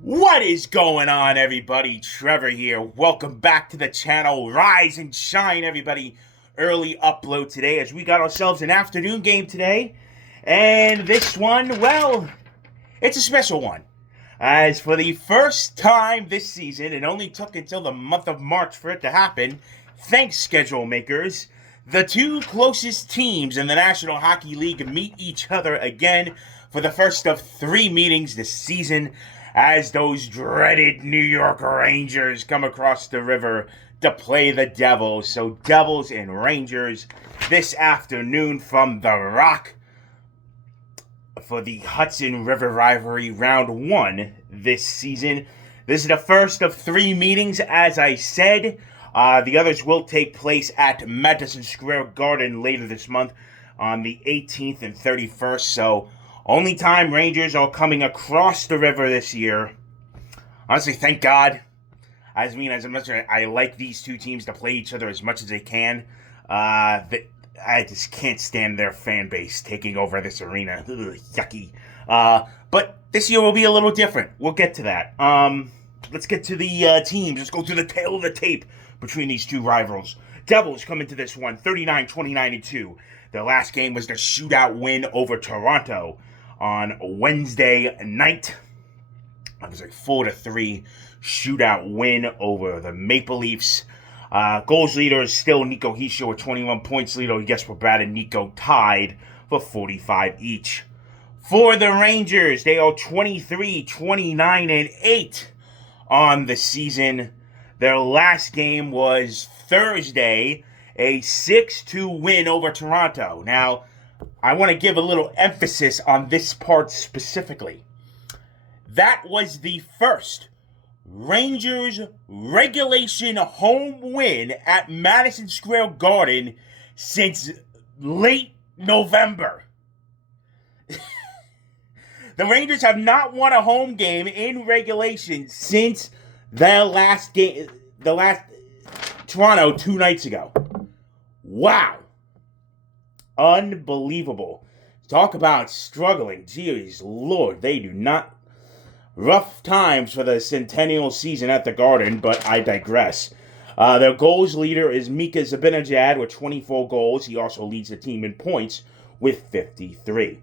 What is going on, everybody? Trevor here. Welcome back to the channel. Rise and shine, everybody. Early upload today as we got ourselves an afternoon game today. And this one, well, it's a special one. As for the first time this season, it only took until the month of March for it to happen. Thanks, schedule makers. The two closest teams in the National Hockey League meet each other again for the first of three meetings this season, as those dreaded New York Rangers come across the river to play the Devils. So Devils and Rangers this afternoon from the Rock for the Hudson River Rivalry Round 1 this season. This is the first of three meetings, as I said. The others will take place at Madison Square Garden later this month on the 18th and 31st. So only time Rangers are coming across the river this year. Honestly, thank God. As much as I like these two teams to play each other as much as they can, I just can't stand their fan base taking over this arena. Ugh, yucky. But this year will be a little different. We'll get to that. Let's get to the teams. Let's go through the tail of the tape between these two rivals. Devils come into this one 39-29-2. Their last game was the shootout win over Toronto on Wednesday night. It was a 4-3 shootout win over the Maple Leafs. Goals leader is still Nico Hischier with 21 points. Leader, Jesper Bratt and Nico tied for 45 each. For the Rangers, they are 23-29-8 on the season. Their last game was Thursday, a 6-2 win over Toronto. Now, I want to give a little emphasis on this part specifically. That was the first Rangers regulation home win at Madison Square Garden since late November. The Rangers have not won a home game in regulation since the last Toronto 2 nights ago. Wow. Unbelievable. Talk about struggling. Jeez Lord, they do not. Rough times for the centennial season at the Garden, but I digress. Their goals leader is Mika Zibanejad with 24 goals. He also leads the team in points with 53.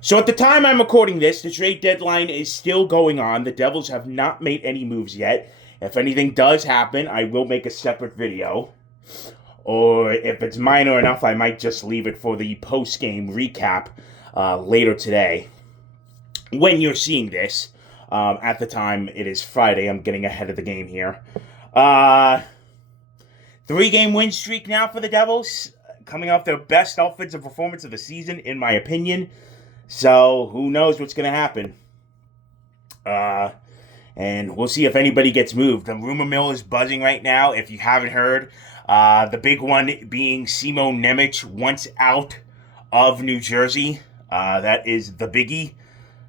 So at the time I'm recording this, the trade deadline is still going on. The Devils have not made any moves yet. If anything does happen, I will make a separate video. Or if it's minor enough, I might just leave it for the post-game recap later today. When you're seeing this, at the time it is Friday. I'm getting ahead of the game here. 3-game win streak now for the Devils, coming off their best offensive performance of the season, in my opinion. So who knows what's going to happen. And we'll see if anybody gets moved. The rumor mill is buzzing right now, if you haven't heard. The big one being Simon Nemec once out of New Jersey. That is the biggie.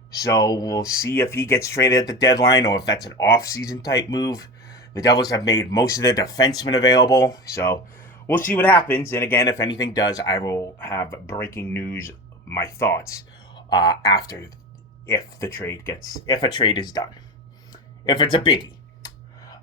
So we'll see if he gets traded at the deadline or if that's an off-season type move. The Devils have made most of their defensemen available. So we'll see what happens. And again, if anything does, I will have breaking news, my thoughts, after, if a trade is done. If it's a biggie.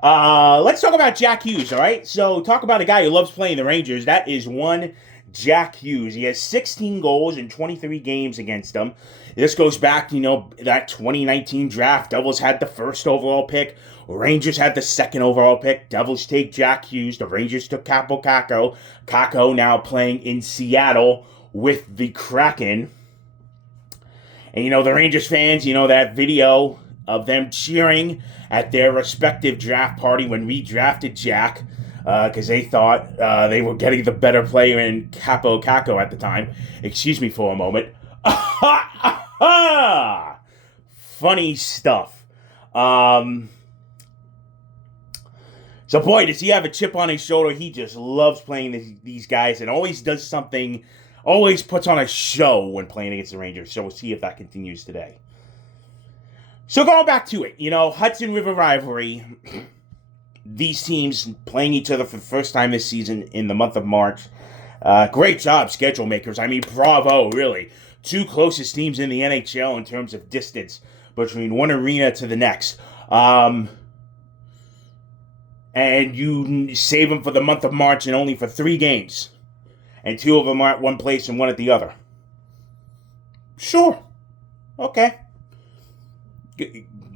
Let's talk about Jack Hughes, all right? So talk about a guy who loves playing the Rangers. That is one Jack Hughes. He has 16 goals in 23 games against them. This goes back to, that 2019 draft. Devils had the first overall pick. Rangers had the second overall pick. Devils take Jack Hughes. The Rangers took Kaapo Kakko. Kakko now playing in Seattle with the Kraken. And, the Rangers fans, that video of them cheering at their respective draft party when we drafted Jack, because they thought they were getting the better player in Kaapo Kakko at the time. Excuse me for a moment. Funny stuff. So, boy, does he have a chip on his shoulder. He just loves playing these guys and always does something, always puts on a show when playing against the Rangers. So we'll see if that continues today. So going back to it, Hudson River Rivalry, these teams playing each other for the first time this season in the month of March. Great job, schedule makers. I mean, bravo, really. Two closest teams in the NHL in terms of distance between one arena to the next. And you save them for the month of March and only for 3 games. And 2 of them are at one place and 1 at the other. Sure. Okay.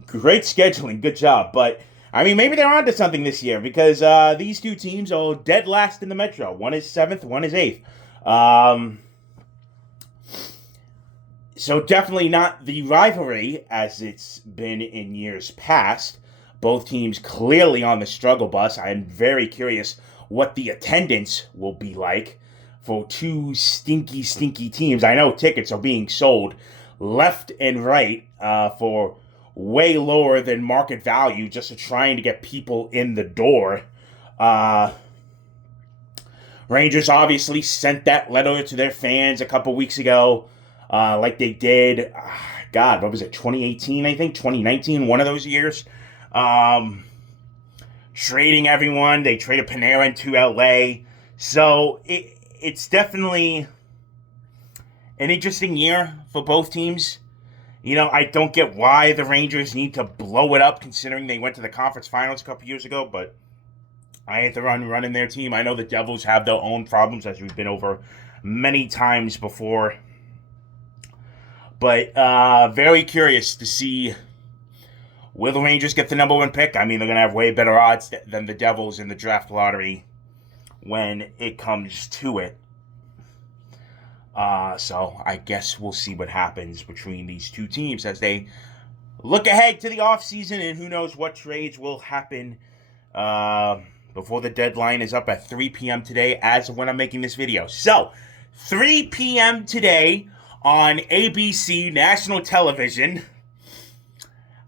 Great scheduling. Good job. But, I mean, maybe they're onto something this year because these 2 teams are dead last in the Metro. One is 7th, one is 8th. So definitely not the rivalry as it's been in years past. Both teams clearly on the struggle bus. I'm very curious what the attendance will be like for 2 stinky teams. I know tickets are being sold left and right for way lower than market value just trying to get people in the door. Rangers obviously sent that letter to their fans a couple weeks ago like they did, God, what was it, 2018, I think? 2019, one of those years. Trading everyone. They traded Panarin to LA. So it's definitely an interesting year for both teams. You know, I don't get why the Rangers need to blow it up considering they went to the conference finals a couple years ago, but I hate the running their team. I know the Devils have their own problems, as we've been over many times before. But very curious to see, will the Rangers get the number 1 pick? I mean, they're going to have way better odds than the Devils in the draft lottery when it comes to it. So I guess we'll see what happens between these 2 teams as they look ahead to the offseason, and who knows what trades will happen before the deadline is up at 3 p.m. today as of when I'm making this video. So, 3 p.m. today on ABC National Television.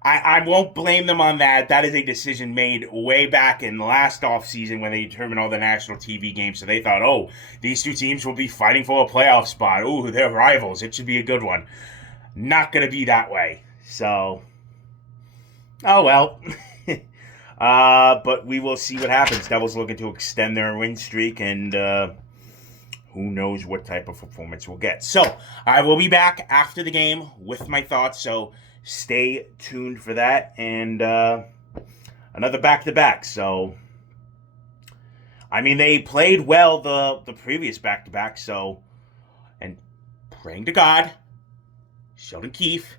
I won't blame them on that. That is a decision made way back in last offseason when they determined all the national TV games. So they thought, oh, these 2 teams will be fighting for a playoff spot. Ooh, they're rivals. It should be a good one. Not going to be that way. So, oh well. But we will see what happens. Devils looking to extend their win streak, and who knows what type of performance we'll get. So, I will be back after the game with my thoughts. So, stay tuned for that, and another back-to-back. So, I mean, they played well the previous back-to-back, so, and praying to God, Sheldon Keefe,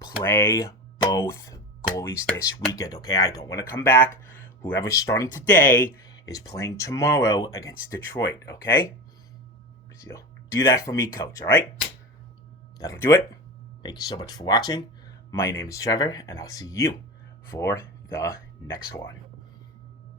play both goalies this weekend, okay? I don't want to come back. Whoever's starting today is playing tomorrow against Detroit, okay? So, do that for me, coach, all right? That'll do it. Thank you so much for watching. My name is Trevor, and I'll see you for the next one.